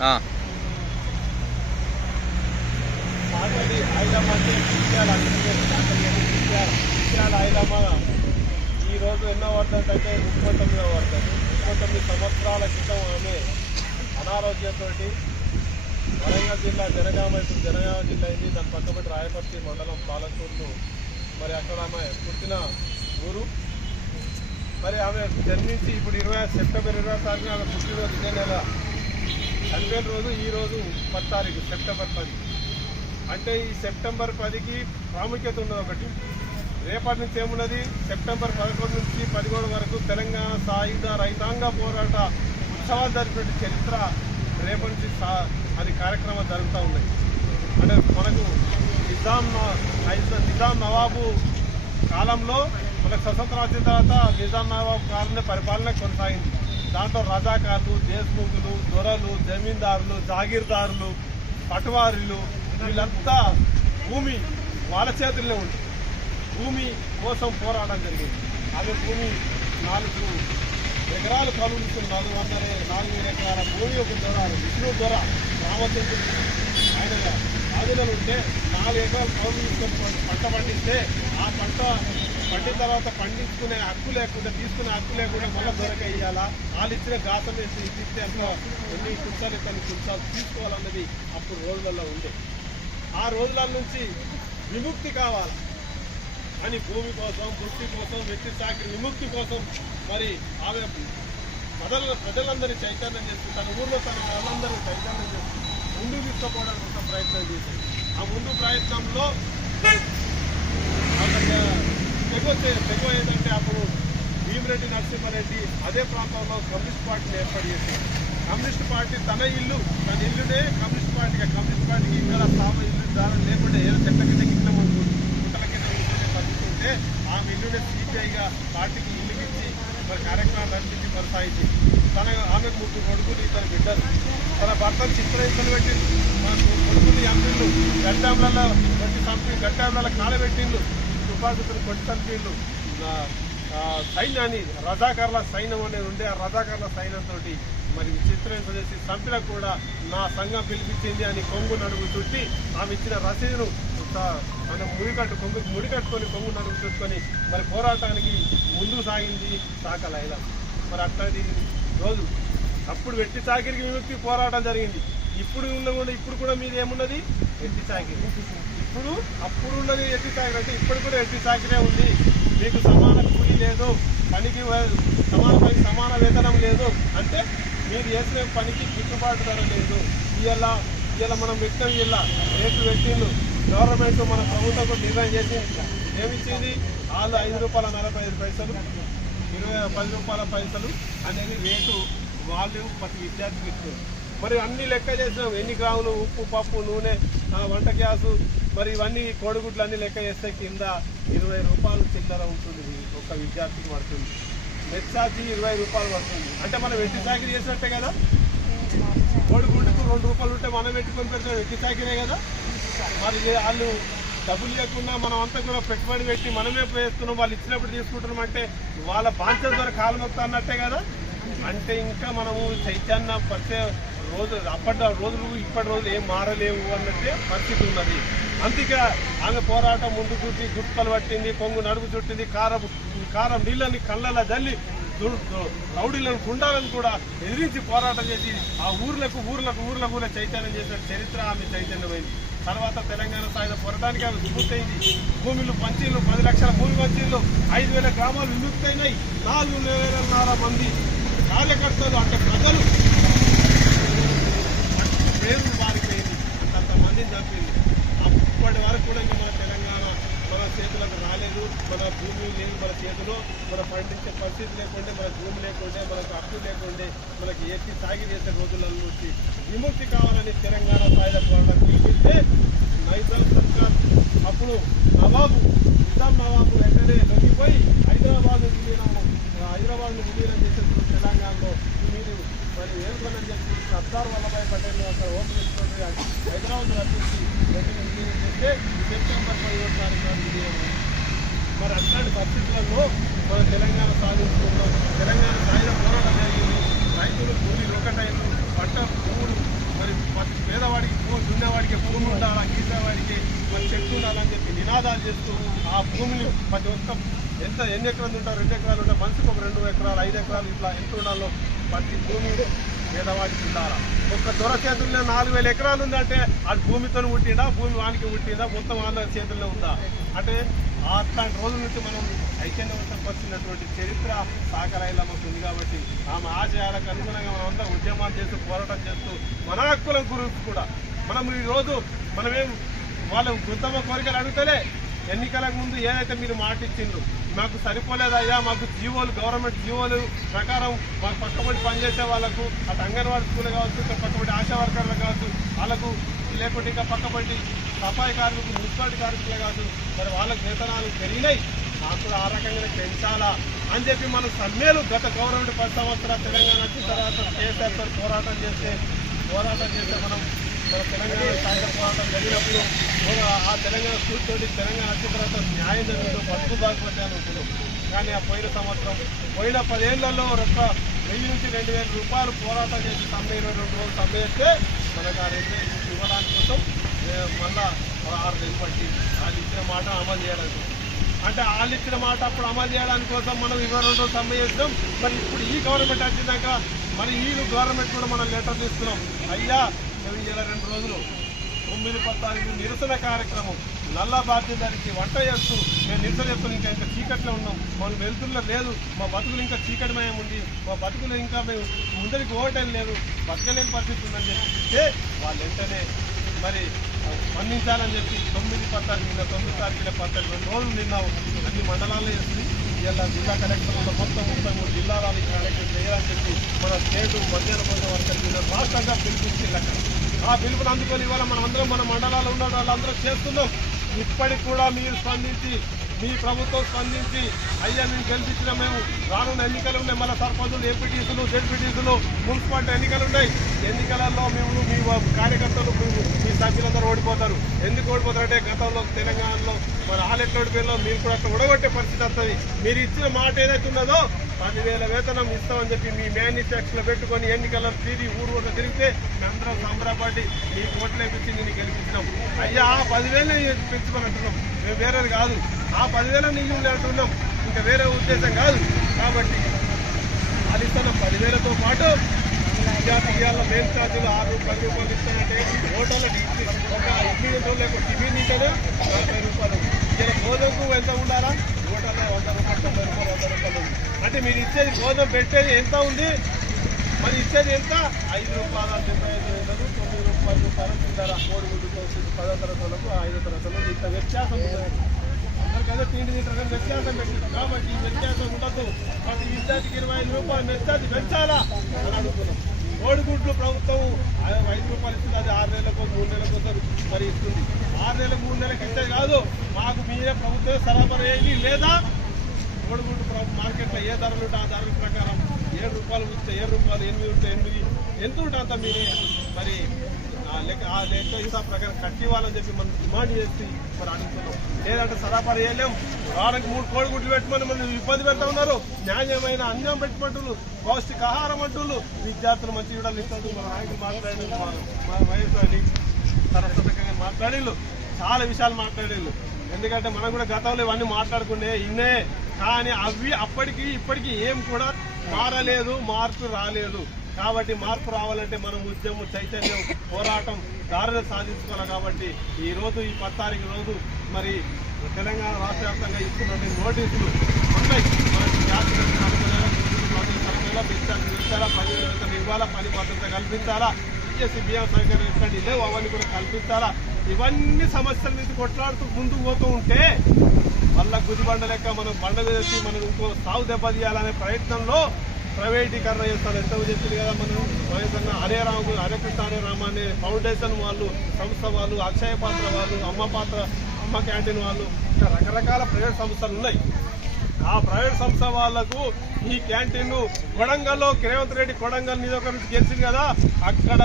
ఈరోజు ఎన్నో వర్ధంతి అంటే 39వ వర్ధంతి. 39 సంవత్సరాల క్రితం ఆమె అనారోగ్యంతో వరంగల్ జిల్లా జనగామ, ఇప్పుడు జనగామ జిల్లా అయింది. దాని పక్కబట్టి రాయపర్తి మండలం పాలకూరులో మరి అక్కడ ఆమె పుట్టిన ఊరు. మరి ఆమె జన్మించి ఇప్పుడు సెప్టెంబర్ 20వ తారీఖున ఆమె పుట్టినరోజు ఇదే నెల. చనిపోయిన రోజు ఈరోజు 10 తారీఖు సెప్టెంబర్ 10. అంటే ఈ సెప్టెంబర్ 10కి ప్రాముఖ్యత ఉన్నది ఒకటి. రేపటి నుంచి ఏమున్నది, సెప్టెంబర్ 11 నుంచి 17 వరకు తెలంగాణ సాయుధ రైతాంగ పోరాట ఉత్సవాలు జరిపిన చరిత్ర రేపటి నుంచి అది కార్యక్రమాలు జరుగుతూ ఉన్నాయి. అంటే మనకు నిజాం నవాబు కాలంలో మనకు స్వతంత్రం వచ్చిన తర్వాత నిజాం నవాబు కాలంలో పరిపాలన కొనసాగింది. దాంట్లో రజాకార్లు, దేశముఖులు, దొరలు, జమీందారులు, జాగీర్దారులు, పటవారీలు వీళ్ళంతా భూమి వాళ్ళ చేతుల్లో ఉంది. భూమి కోసం పోరాటం జరిగింది. అదే భూమి 4 ఎకరాలు కలుగుతుంది. 4 ఎకరాల భూమి ఒక దొర, విష్ణు దొర రామచంద్రుడు ఆయన ఆధునలు ఉంటే 4 ఎకరాలు కౌలు తీసుకొని పంట పండిస్తే ఆ పంట పండిన తర్వాత పండించుకునే హక్కు లేకుండా, తీసుకునే హక్కు లేకుండా మళ్ళీ దొరక ఇవ్వాలా, వాళ్ళు ఇచ్చిన గాతం వేసి ఇస్తే ఎంతో ఎన్ని కుంచాలు కొన్ని కుంచాలు తీసుకోవాలన్నది అప్పుడు రోజులలో ఉండే. ఆ రోజుల నుంచి విముక్తి కావాలి అని భూమి కోసం, వృత్తి కోసం, వ్యక్తి చాకరి విముక్తి కోసం మరి ఆమె ప్రజలందరినీ చైతన్యం చేస్తూ తన ఊళ్ళో తన ప్రజలందరూ చైతన్యం చేస్తూ ముందుకు తీసుకోవడానికి ప్రయత్నం చేసింది. ఆ ముందు ప్రయత్నంలో తెగ ఏంటంటే అప్పుడు భీమిరెడ్డి నరసింహారెడ్డి అదే ప్రాంతంలో కమ్యూనిస్ట్ పార్టీని ఏర్పాటు చేసింది. కమ్యూనిస్ట్ పార్టీ తన ఇల్లునే కమ్యూనిస్ట్ పార్టీకి ఇక్కడ ఇల్లు దారం లేకుండా ఏదో చెట్ల కింద కింద గుట్టల కింద పరిస్థితుంటే ఆమె ఇల్లునే సిపిఐగా పార్టీకి ఇల్లు ఇచ్చి మరి కార్యక్రమాలు నడిపించి కొనసాగించి ఆమెకు 3 కొడుకులు, 2 బిడ్డలు. తన భర్తను చిత్రహింసలు పెట్టింది. మన కొడుకులు ఎంపీలు గడ్డాంలలో కొట్టి చంపి, గడ్డాంలలో కాలబెట్టిండ్లు, తుపాకుతులు కొట్టి చంపిళ్ళు. సైన్యాన్ని రజాకార్ల సైన్యం అనేది ఉండే ఆ రజాకార్ల సైన్యంతో మరి చిత్రహింస చేసి చంపినా కూడా నా సంఘం పిలిపించింది అని కొంగు నడుగు చుట్టి ఆమె ఇచ్చిన రసీదును మన ముడికట్టుకొని కొంగు నడుగు చుట్టుకొని మరి పోరాటానికి ముందుకు సాగింది సాకలైలా. మరి అట్లాంటి రోజు అప్పుడు వెట్టి చాకిరికి విముక్తి పోరాటం జరిగింది. ఇప్పుడు కూడా మీది ఏమున్నది, ఎట్టి చాకిరి. అప్పుడు ఉన్నది ఎట్టి చాకిరి అంటే ఇప్పుడు కూడా ఎట్టి చాకిరే ఉంది. మీకు సమాన కూలీ లేదు, పనికి సమాన వేతనం లేదు, అంటే మీరు చేసిన పనికి గిట్టుబాటు ధర లేదు. ఇవాళ మనం వ్యక్తం ఇలా రేట్లు పెట్టిండు గవర్నమెంట్, మన ప్రభుత్వం డిజైన్ చేసి ఏమిచ్చింది, వాళ్ళు ₹5.45, 10 రూపాయల పైసలు అనేది రేటు వాళ్ళు ప్రతి విద్యార్థికి ఇస్తుంది. మరి అన్ని లెక్క చేసినాం, ఎన్ని గ్రాములు ఉప్పు, పప్పు, నూనె, వంట గ్యాసు, మరి ఇవన్నీ కోడిగుడ్లు అన్ని లెక్క చేస్తే కింద ₹20 చిల్లర ఉంటుంది. ఒక విద్యార్థికి పడుతుంది. నెట్ ఛార్జీ ₹20 పడుతుంది. అంటే మనం వెట్టి చాకిరీ చేసినట్టే కదా. కోడిగుడ్డుకు ₹2 ఉంటే మనం పెట్టుకొని పెడితే వెట్టి చాకిరే కదా. మరి వాళ్ళు డబ్బులు లేకుండా మనం అంతా కూడా పెట్టుబడి పెట్టి మనమే వేస్తున్నాం, వాళ్ళు ఇచ్చినప్పుడు తీసుకుంటున్నాం అంటే వాళ్ళ బాధ్యత ద్వారా కాలు మొత్తం అన్నట్టే కదా. అంటే ఇంకా మనము చైతన్య పరిచే అప్పటి రోజులు ఇప్పటి రోజులు ఏం మారలేవు అన్నట్టే పరిస్థితి ఉన్నది. అందుకే ఆమె పోరాటం ముందు చుట్టి గుర్తులు పట్టింది, కొంగు నడుగు చుట్టింది, కారం నీళ్ళని కళ్ళలా జల్లి రౌడీలను, గుండాలను కూడా ఎదిరించి పోరాటం చేసి ఆ ఊర్లకు చైతన్యం చేసిన చరిత్ర ఆమె చైతన్యమైంది. తర్వాత తెలంగాణ సాయుధ పోరాటానికి ఆమె విముక్తయింది. భూములు పంచీలు 10 లక్షల భూమి పంచీలు, 5,000 గ్రామాలు విముక్తయినాయి. 4,500 మంది కార్యకర్తలు అంటే ప్రజలు పేరు మారిపోయింది. అంతమందిని చంపింది. అప్పటి వరకు కూడా ఇంకా మన తెలంగాణ మన చేతులకు రాలేదు. మన భూమి లేదు మన చేతిలో, మనం పండించే పరిస్థితి లేకుంటే, మన భూమి లేకుంటే, మనకు హక్కు లేకుంటే, మనకి ఎత్తి సాగి చేసే రోజుల నుంచి విముక్తి కావాలని తెలంగాణ సాయుధ పోరాటం పిలిపిస్తే నైజాం సర్కార్ అప్పుడు నిజాం నవాబు వెంటనే లొంగిపోయి హైదరాబాద్ను విలీనం చేసేందుకు తెలంగాణలో మీరు మరి ఏర్పడని చెప్పి సర్దార్ వల్లభాయ్ పటేల్ అక్కడ హోమ్ మినిస్టర్ హైదరాబాద్ రప్పించి వెంటనే విలీనం చేస్తే సెప్టెంబర్ 15వ తారీఖు విలీనం. మరి అట్లాంటి పరిస్థితులలో మనం తెలంగాణ సాధించుకున్నాం. తెలంగాణ సాయుధ పోరాటం జరిగింది. రైతులు కూలీలు ఒకటైన పంట భూములు దున్నేవాడికి భూమి ఉండాలా, గీసేవాడికి మరి చెట్టు ఉండాలని చెప్పి నినాదాలు చేస్తూ ఆ భూమిని ప్రతి ఒక్క ఎన్ని ఎకరాలు ఉంటారు, 2 ఎకరాలు ఉంటారు, మనిషికి ఒక 2 ఎకరాలు 5 ఎకరాలు ఇట్లా ఎంత ఉండాలో ప్రతి భూమి పేదవాడికి ఉండాలా. ఒక్క దొర చేతుల్లో 4000 ఎకరాలు ఉందంటే అది భూమితో పుట్టిందా, భూమి వానికి పుట్టిందా, మొత్తం వాళ్ళ చేతుల్లో ఉందా అంటే అట్లాంటి రోజుల నుంచి మనం ఐక్యవర్తపరిచినటువంటి చరిత్ర సాకరాయిలమ్మకు ఉంది. కాబట్టి ఆమె ఆశయాలకు అనుగుణంగా మనం అందరం ఉద్యమాలు చేస్తూ పోరాటం చేస్తూ మన హక్కుల గురించి కూడా మనం ఈరోజు మనమేం వాళ్ళ ఉత్తమ కోరికలు అడుగుతలే. ఎన్నికలకు ముందు ఏదైతే మీరు మాట ఇచ్చిండ్రు మాకు సరిపోలేదయ్యా, మాకు జీవోలు గవర్నమెంట్ జీవోలు ప్రకారం మాకు పక్కబడి పనిచేసే వాళ్ళకు అటు అంగన్వాడీ స్కూల్ కావచ్చు, పక్కబడి ఆశా వర్కర్లు కావచ్చు, వాళ్ళకు లేకుంటే ఇంకా పక్కబడి సఫాయి కార్మికులు, మున్సిపాలిటీ కార్మికులే కాదు మరి వాళ్ళకి వేతనాలు పెరిగినాయి, నాకు కూడా ఆ రకంగానే పెంచాలా అని చెప్పి మనం సమ్మెలు గత గవర్నమెంట్ 10 సంవత్సరాలు తెలంగాణ వచ్చిన తర్వాత కేసీఆర్తో పోరాటం చేస్తే మనం మన తెలంగాణ సాయుధ పోరాటం జరిగినప్పుడు ఆ తెలంగాణ స్కూల్తోటి తెలంగాణ వచ్చిన తర్వాత న్యాయం జరుగుతూ బతుకు బాగుపడ్డాను అనుకున్నాం. కానీ ఆ పోయిన సంవత్సరం పోయిన 10 ఏళ్లలో 1000 నుంచి 2000 రూపాయలు పోరాటం చేసి సమ్మె 22 రోజులు సమ్మె చేస్తే మనకు ఆ 2000 ఇవ్వడానికి కోసం మళ్ళా 6 నెలలు పట్టి వాళ్ళు ఇచ్చిన మాట అమలు చేయడానికి, అంటే వాళ్ళు ఇచ్చిన మాట అప్పుడు అమలు చేయడానికి కోసం మనం 22 రోజులు సమ్మె చేసినాం. మరి ఇప్పుడు ఈ గవర్నమెంట్ వచ్చినాక మరి ఈ గవర్నమెంట్ కూడా మనం లెటర్ తీసుకున్నాం, అయ్యా మేము ఇలా 2 రోజులు 9-10 నిరసన కార్యక్రమం నల్ల బాధ్యతకి వంట చేస్తూ మేము నిరసన చేస్తాం, ఇంకా చీకట్లో ఉన్నాం, మనం వెళ్తుల్లో లేదు, మా బతుకులు ఇంకా చీకటిమయం ఉంది, మా బతుకులు ఇంకా మేము ముందరికి ఓటేం లేదు, బతకలేని పరిస్థితి ఉందని చెప్తే వాళ్ళు వెంటనే మరి స్పందించాలని చెప్పి 9-10 నిన్న 9 తారీఖున 2 రోజులు నిన్నావు అన్ని మండలాల్లో చేస్తుంది. ఇలా జిల్లా కలెక్టర్లో మొత్తం 33 జిల్లాలని కలెక్టర్ చేయాలని చెప్పి మన స్టేటు మధ్యాహ్న భోజన వర్గాలు రాష్ట్రంగా పిలిపించింది. అక్కడ ఆ పిలుపుని అందుకొని ఇవాళ మనం అందరం మన మండలాల్లో ఉన్న వాళ్ళందరూ చేస్తున్నాం. ఇప్పటికి కూడా మీరు స్పందించి మీ ప్రభుత్వం స్పందించి అయ్యా మేము గెలిపించిన మేము రానున్న ఎన్నికలు ఉన్నాయి, మన సర్పంచులు, ఎంపీటీసీలు, జెడ్పీటీసీలు, మున్సిపాలిటీ ఎన్నికలు ఉన్నాయి, ఎన్నికలలో మేము మీ కార్యకర్తలు మీ సభ్యులందరూ ఓడిపోతారు. ఎందుకు ఓడిపోతారంటే గతంలో తెలంగాణలో మన ఆలెట్లు ఓడిపోయినా మీరు కూడా అట్లా ఓడగొట్టే పరిస్థితి వస్తుంది. మీరు ఇచ్చిన మాట ఏదైతే ఉన్నదో 10,000 వేతనం ఇస్తామని చెప్పి మీ మేనిఫెస్టోలో పెట్టుకొని ఎన్నికల్లో తిరిగి ఊరు తిరిగితే మేమందరం సంబరపడి మీ ఓట్లు వేపించి నేను గెలిపించినాం. అయ్యా ఆ 10,000 పెంచుకొని అంటున్నాం, మేము వేరేది కాదు, ఆ 10,000 నీళ్ళు అంటున్నాం, ఇంకా వేరే ఉద్దేశం కాదు. కాబట్టి వాళ్ళు ఇస్తున్న 10,000తో పాటు విద్యార్థిలో మెయిన్ ఛార్జీలు 6 10 రూపాయలు ఇస్తానంటే ఓటర్ల ఒక ఇడ్లీ లేక టిఫిన్ తింటేనే 40 రూపాయలు, ఇలా గోధుమకు ఎంత ఉండాలా ఓటర్లో 100 రూపాయలు 90 రూపాయలు 100 రూపాయలు. అంటే మీరు ఇచ్చేది గోధుమ పెట్టేది ఎంత ఉంది, మరి ఇచ్చేది ఎంత 5 రూపాయల 75 ఉండదు, 9 రూపాయలు 10 తింటారా, 3 గుడ్డుతో 10వ తరగతులకు 5వ తరగతులకు ఇంత వ్యత్యాసం ఉంటుంది. అందరికైతే తిండి తింటారు వ్యత్యాసం పెట్టింది. కాబట్టి ఈ వ్యత్యాసం ఉండదు, ప్రతి విద్యార్థికి 25 రూపాయలు మెచ్చాది పెంచాలా అని అడుగుతున్నాం. కోడిగుడ్లు ప్రభుత్వం 5 రూపాయలు ఇస్తుంది, అది 6 నెలలకు 3 నెలలకు మరి ఇస్తుంది. 6 నెలలకు 3 నెలలకు ఇస్తే కాదు, మాకు మీరే ప్రభుత్వం సరఫరా చేయండి, లేదా కోడిగుడ్డు మార్కెట్లో ఏ ధరలు ఉంటే ఆ ధరల ప్రకారం 7 రూపాయలు ఉంటే 7 రూపాయలు, 8 ఉంటే 8 ఎంత ఉంటే అంత మీరే మరి ఆ లెక్క హిసాబ్ ప్రకారం కట్టివ్వాలని చెప్పి మనం డిమాండ్ చేసి మరి అడుగుతున్నాం. లేదంటే సరఫరా చేయలేం, వారానికి 3 కోడిగుడ్లు పెట్టమని మనం ఇబ్బంది పెడతా ఉన్నారు. న్యాయమైన అన్నం పెట్టమంటున్నారు, పౌష్టికాహారం అంటున్నారు, విద్యార్థులు మంచి కూడా ఇస్తారు. మన నాయకులు మాట్లాడి మన వయసు సరస్వతంగా మాట్లాడిళ్ళు, చాలా విషయాలు మాట్లాడేళ్ళు. ఎందుకంటే మనం కూడా గతంలో ఇవన్నీ మాట్లాడుకునే ఇన్నే, కానీ అవి అప్పటికి ఇప్పటికీ ఏం కూడా మారలేదు, మార్పు రాలేదు. కాబట్టి మార్పు రావాలంటే మనం ఉద్యమం, చైతన్యం, పోరాటం దారులు సాధించుకోవాలి. కాబట్టి ఈ రోజు ఈ 10 తారీఖు రోజు మరి తెలంగాణ రాష్ట్ర వ్యాప్తంగా ఇస్తున్న నోటీసులు ఉన్నాయి. మనకి గ్యాస్ పెంచాలా, పని ఇవ్వాలా, పని భద్రత కల్పించాలా, బియ్యం సౌకర్యం ఇస్తాడు లేవు అవన్నీ కూడా కల్పించాలా. ఇవన్నీ సమస్యల నుంచి కొట్లాడుతూ ముందుకు పోతూ ఉంటే మళ్ళా గుదిబండ లెక్క మనం బండ వేసి మనం ఇంకో సాగు దెబ్బతీయాలనే ప్రయత్నంలో ప్రైవేటీకరణ చేస్తారు. ఎంతకు చెప్పింది కదా మనం హరేకృష్ణ హరే రామ అనే ఫౌండేషన్ వాళ్ళు, సంస్థ వాళ్ళు, అక్షయ పాత్ర వాళ్ళు, అమ్మ క్యాంటీన్ వాళ్ళు, ఇంకా రకరకాల ప్రైవేట్ సంస్థలు ఉన్నాయి. ఆ ప్రైవేట్ సంస్థ వాళ్లకు ఈ క్యాంటీన్ కొడంగల్లో రేవంత్ రెడ్డి కొడంగల్ నియోజకవర్గం గెలిచింది కదా, అక్కడ